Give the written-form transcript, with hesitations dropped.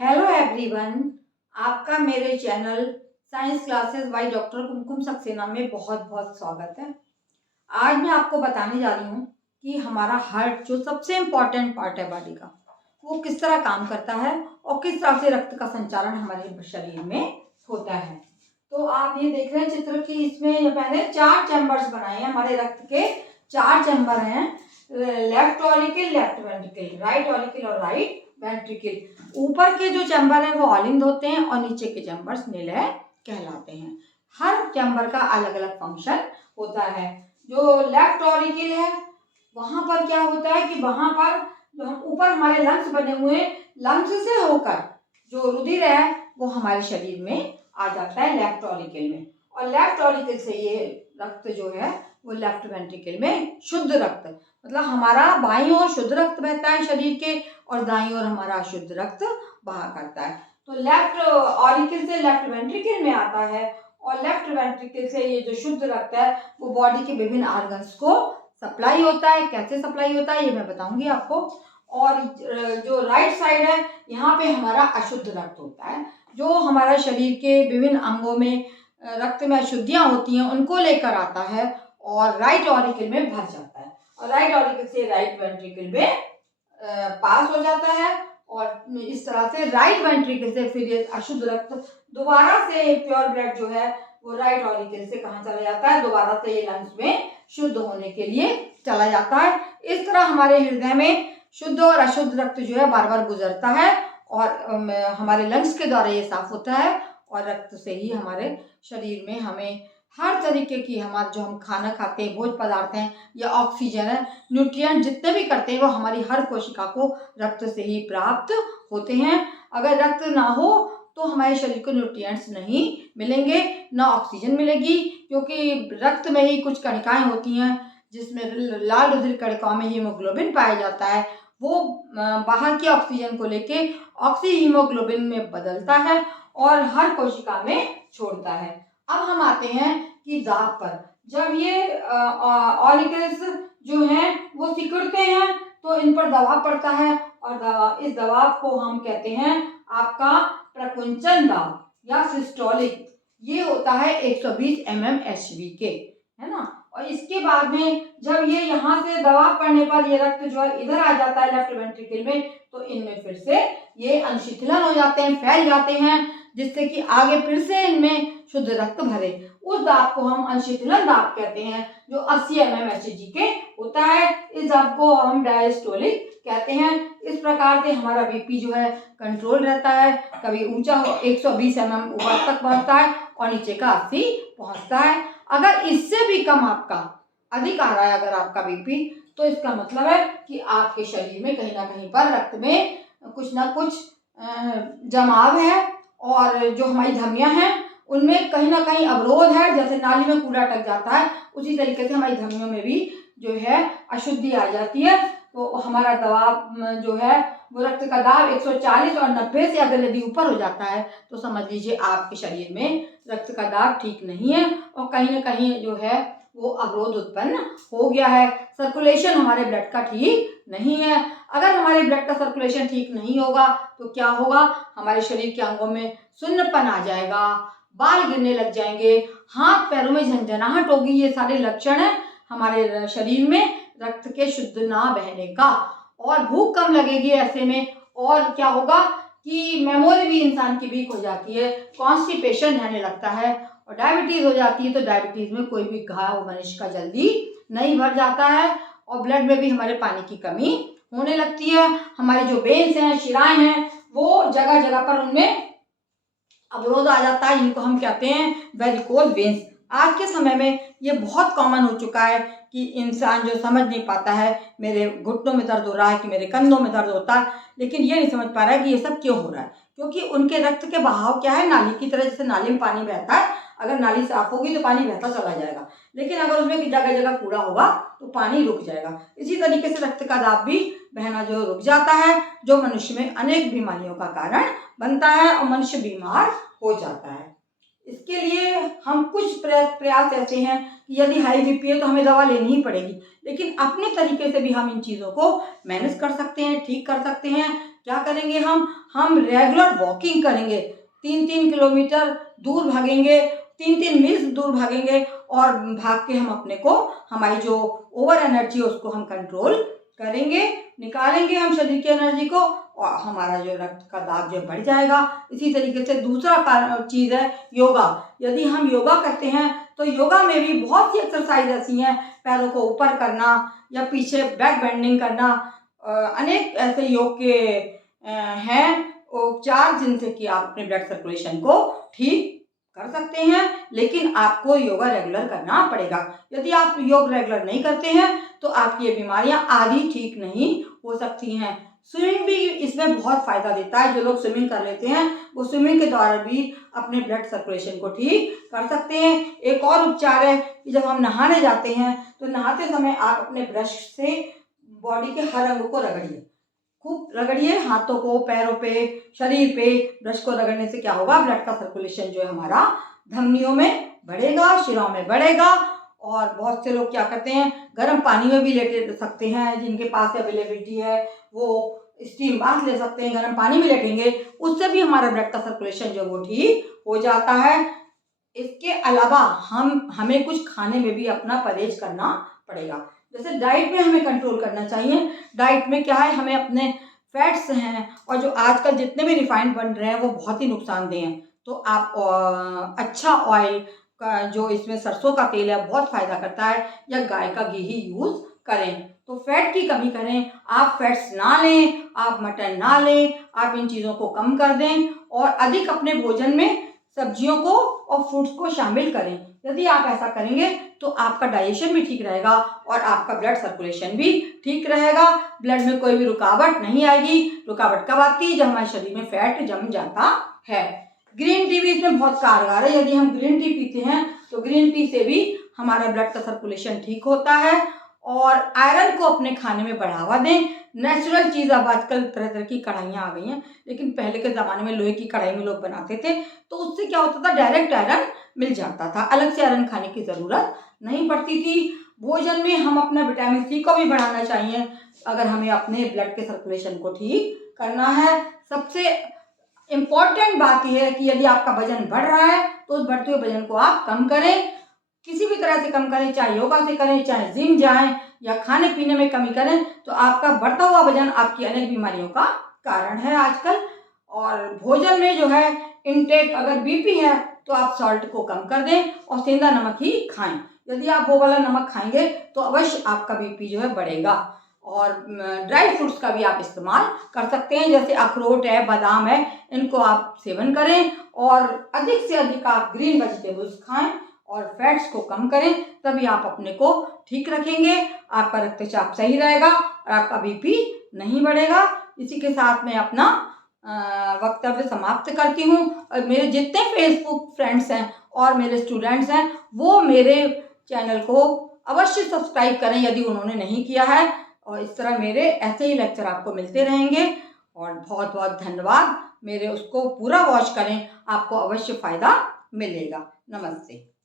Hello everyone, आपका मेरे channel science classes by doctor Kumkum Saxena में बहुत बहुत स्वागत है। आज मैं आपको बताने जा रही हूँ कि हमारा हार्ट जो सबसे इम्पॉर्टेंट पार्ट है बॉडी का, वो किस तरह काम करता है और किस तरह से रक्त का संचालन हमारे शरीर में होता है। तो आप ये देख रहे हैं चित्र की, इसमें मैंने 4 चैम्बर्स बनाए हैं। हमारे रक्त के 4 चैम्बर हैं, left auricle, left ventricle, right auricle और राइट वेंट्रिकल। ऊपर के जो चैम्बर हैं वो ऑलिंद होते हैं और नीचे के चैम्बर्स निलय कहलाते हैं। हर चैम्बर का अलग अलग फंक्शन होता है। जो लेफ्ट ऑरिकल है वहां पर क्या होता है कि वहां पर जो हम ऊपर हमारे लंग्स बने हुए, लंग्स से होकर जो रुधिर है वो हमारे शरीर में आ जाता है लेफ्ट ऑरिकल में, और लेफ्ट ऑरिकल से ये रक्त जो है वो लेफ्ट वेंट्रिकल में शुद्ध रक्त, मतलब हमारा बाईं ओर शुद्ध रक्त बहता है शरीर के और दाईं ओर हमारा अशुद्ध रक्त बहा करता है। तो लेफ्ट ऑरिकल से लेफ्ट वेंट्रिकल में आता है और लेफ्ट वेंट्रिकल से ये जो शुद्ध रक्त है वो बॉडी के विभिन्न ऑर्गन्स को सप्लाई होता है। कैसे सप्लाई होता है ये मैं बताऊंगी आपको। और जो राइट साइड है यहाँ पे हमारा अशुद्ध रक्त होता है, जो हमारा शरीर के विभिन्न अंगों में रक्त में अशुद्धियां होती हैं उनको लेकर आता है और राइट ऑरिकल में भर जाता है और राइट ऑरिकल से राइट वेंट्रिकल में पास हो जाता है। और इस तरह से राइट वेंट्रिकल से फिर ये अशुद्ध रक्त दोबारा से प्योर ब्लड जो है वो राइट ऑरिकल से कहाँ चला जाता है, दोबारा से ये लंग्स में शुद्ध होने के लिए चला जाता है। इस तरह हमारे हृदय में शुद्ध और अशुद्ध रक्त जो है बार बार गुजरता है और हमारे लंग्स के द्वारा ये साफ होता है और रक्त से ही हमारे शरीर में हमें हर तरीके की, हमारे जो हम खाना खाते हैं, भोज्य पदार्थ हैं या ऑक्सीजन है, न्यूट्रिएंट जितने भी करते हैं वो हमारी हर कोशिका को रक्त से ही प्राप्त होते हैं। अगर रक्त ना हो तो हमारे शरीर को न्यूट्रिएंट्स नहीं मिलेंगे, ना ऑक्सीजन मिलेगी, क्योंकि रक्त में ही कुछ कणिकाएं होती हैं जिसमें लाल रुधिर कणिकाओं में हीमोग्लोबिन पाया जाता है। वो बाहर की ऑक्सीजन को लेके ऑक्सी हीमोग्लोबिन में बदलता है और हर कोशिका में छोड़ता है। अब हम आते हैं कि दाब पर। जब ये ऑरिकल्स जो हैं वो सिकुड़ते हैं तो इन पर दबाव पड़ता है और इस दबाव को हम कहते हैं आपका प्रकुंचन दाब या सिस्टोलिक। ये होता है 120 mmHg के, है ना। और इसके बाद में जब ये यहाँ से दबाव पड़ने पर ये रक्त जो है इधर आ जाता है लेफ्ट वेंट्रिकल में, तो इनमें फिर से ये अनुशीतलन हो जाते हैं, फैल जाते हैं, जिससे कि आगे फिर से इनमें शुद्ध रक्त भरे। उस दाब को हम अनुशीतलन दाब कहते हैं जो 80 mmHg के होता है। इस दाब को हम डायस्टोलिक कहते हैं। इस प्रकार से हमारा बीपी जो है कंट्रोल रहता है, कभी ऊंचा 120 mm ऊपर तक पहुंचता है और नीचे का 80 पहुंचता है। अगर इससे भी कम आपका अधिक आ रहा है अगर आपका बीपी, तो इसका मतलब है कि आपके शरीर में कहीं ना कहीं पर रक्त में कुछ ना कुछ जमाव है और जो हमारी धमनियां हैं उनमें कहीं ना कहीं अवरोध है। जैसे नाली में कूड़ा अटक जाता है उसी तरीके से हमारी धमनियों में भी जो है अशुद्धि आ जाती है। तो हमारा दबाव जो है वो रक्त का दाब 140 और 90 से अगर यदि ऊपर हो जाता है तो समझ लीजिए आपके शरीर में रक्त का दाब ठीक नहीं है और कहीं ना कहीं जो है वो अवरोध उत्पन्न हो गया है। सर्कुलेशन हमारे ब्लड का ठीक नहीं है। अगर हमारे ब्लड का सर्कुलेशन ठीक नहीं होगा तो क्या होगा, हमारे शरीर के अंगों में सुन्नपन आ जाएगा, बाल गिरने लग जाएंगे, हाथ पैरों में झंझनाहट होगी। ये सारे लक्षण हैं हमारे शरीर में रक्त के शुद्ध ना बहने का। और भूख कम लगेगी ऐसे में, और क्या होगा कि मेमोरी भी इंसान की वीक हो जाती है, कॉन्स्टिपेशन रहने लगता है और डायबिटीज हो जाती है। तो डायबिटीज में कोई भी घाव मनुष्य का जल्दी नहीं भर जाता है और ब्लड में भी हमारे पानी की कमी होने लगती है। हमारी जो वेन्स हैं, शिराएं हैं, वो जगह जगह पर उनमें अवरोध आ जाता है, इनको हम कहते हैं वेरिकोज वेन्स। आज के समय में ये बहुत कॉमन हो चुका है कि इंसान जो समझ नहीं पाता है मेरे घुटनों में दर्द हो रहा है कि मेरे कंधों में दर्द होता है, लेकिन ये नहीं समझ पा रहा है कि ये सब क्यों हो रहा है, क्योंकि उनके रक्त के बहाव क्या है, नाली की तरह। जैसे नाली में पानी बहता है, अगर नाली साफ होगी तो पानी बहता चला जाएगा, लेकिन अगर उसमें जगह जगह कूड़ा होगा तो पानी रुक जाएगा। इसी तरीके से रक्त का दाब भी बहना जो रुक जाता है, जो मनुष्य में अनेक बीमारियों का कारण बनता है और मनुष्य बीमार हो जाता है। इसके लिए हम कुछ प्रयास ऐसे हैं कि यदि हाई बीपी है तो हमें दवा लेनी ही पड़ेगी, लेकिन अपने तरीके से भी हम इन चीज़ों को मैनेज कर सकते हैं, ठीक कर सकते हैं। क्या करेंगे हम रेगुलर वॉकिंग करेंगे, 3-3 किलोमीटर दूर भागेंगे, 3-3 मील दूर भागेंगे और भाग के हम अपने को, हमारी जो ओवर एनर्जी है उसको हम कंट्रोल करेंगे, निकालेंगे हम शरीर की एनर्जी को, और हमारा जो रक्त का दाब जो बढ़ जाएगा। इसी तरीके से दूसरा चीज़ है योगा। यदि हम योगा करते हैं तो योगा में भी बहुत सी एक्सरसाइज ऐसी हैं, पैरों को ऊपर करना या पीछे बैक बेंडिंग करना, अनेक ऐसे योग के हैं उपचार जिनसे कि आप अपने ब्लड सर्कुलेशन को ठीक कर सकते हैं। लेकिन आपको योगा रेगुलर करना पड़ेगा। यदि आप योग रेगुलर नहीं करते हैं तो आपकी ये बीमारियां आदि ठीक नहीं हो सकती हैं। स्विमिंग भी इसमें बहुत फ़ायदा देता है। जो लोग स्विमिंग कर लेते हैं वो स्विमिंग के द्वारा भी अपने ब्लड सर्कुलेशन को ठीक कर सकते हैं। एक और उपचार है कि जब हम नहाने जाते हैं तो नहाते समय आप अपने ब्रश से बॉडी के हर अंग को रगड़िए, खूब रगड़िए, हाथों को, पैरों पे, शरीर पे। ब्रश को रगड़ने से क्या होगा, ब्लड का सर्कुलेशन जो है हमारा धमनियों में बढ़ेगा, शिराओं में बढ़ेगा। और बहुत से लोग क्या करते हैं, गर्म पानी में भी लेटे सकते हैं, जिनके पास अवेलेबिलिटी है वो स्टीम बाथ ले सकते हैं, गर्म पानी में लेटेंगे, उससे भी हमारा ब्लड का सर्कुलेशन जो वो ठीक हो जाता है। इसके अलावा हमें कुछ खाने में भी अपना परहेज करना पड़ेगा। जैसे डाइट में हमें कंट्रोल करना चाहिए। डाइट में क्या है, हमें अपने फैट्स हैं और जो आजकल जितने भी रिफाइंड बन रहे हैं वो बहुत ही नुकसानदेह हैं। तो आप अच्छा ऑयल का, जो इसमें सरसों का तेल है, बहुत फ़ायदा करता है, या गाय का घी ही यूज़ करें। तो फैट की कमी करें, आप फैट्स ना लें, आप मटन ना लें, आप इन चीज़ों को कम कर दें और अधिक अपने भोजन में सब्जियों को और फ्रूट्स को शामिल करें। यदि आप ऐसा करेंगे तो आपका डाइजेशन भी ठीक रहेगा और आपका ब्लड सर्कुलेशन भी ठीक रहेगा। ब्लड में कोई भी रुकावट नहीं आएगी। रुकावट कब आती है, जब हमारे शरीर में फैट जम जाता है। ग्रीन टी भी इसमें बहुत कारगर है। यदि हम ग्रीन टी पीते हैं तो ग्रीन टी से भी हमारा ब्लड का सर्कुलेशन ठीक होता है। और आयरन को अपने खाने में बढ़ावा दें। नेचुरल चीज़, अब आजकल तरह तरह की कढ़ाइयाँ आ गई हैं, लेकिन पहले के ज़माने में लोहे की कढ़ाई में लोग बनाते थे, तो उससे क्या होता था, डायरेक्ट आयरन मिल जाता था, अलग से आयरन खाने की ज़रूरत नहीं पड़ती थी। भोजन में हम अपना विटामिन सी को भी बढ़ाना चाहिए अगर हमें अपने ब्लड के सर्कुलेशन को ठीक करना है। सबसे इम्पॉर्टेंट बात यह है कि यदि आपका वजन बढ़ रहा है तो उस बढ़ते हुए वजन को आप कम करें, किसी भी तरह से कम करें, चाहे योगा से करें, चाहे जिम जाएं या खाने पीने में कमी करें। तो आपका बढ़ता हुआ वजन आपकी अनेक बीमारियों का कारण है आजकल। और भोजन में जो है इनटेक, अगर बीपी है तो आप सॉल्ट को कम कर दें और सेंधा नमक ही खाएं। यदि आप वो वाला नमक खाएंगे तो अवश्य आपका बीपी जो है बढ़ेगा। और ड्राई फ्रूट्स का भी आप इस्तेमाल कर सकते हैं, जैसे अखरोट है, बादाम है, इनको आप सेवन करें और अधिक से अधिक आप ग्रीन वेजिटेबल्स खाएं और फैट्स को कम करें, तभी आप अपने को ठीक रखेंगे। आपका रक्तचाप सही रहेगा और आपका बीपी नहीं बढ़ेगा। इसी के साथ मैं अपना वक्तव्य समाप्त करती हूँ। और मेरे जितने फेसबुक फ्रेंड्स हैं और मेरे स्टूडेंट्स हैं वो मेरे चैनल को अवश्य सब्सक्राइब करें यदि उन्होंने नहीं किया है। और इस तरह मेरे ऐसे ही लेक्चर आपको मिलते रहेंगे। और बहुत बहुत धन्यवाद। मेरे उसको पूरा वॉच करें, आपको अवश्य फ़ायदा मिलेगा। नमस्ते।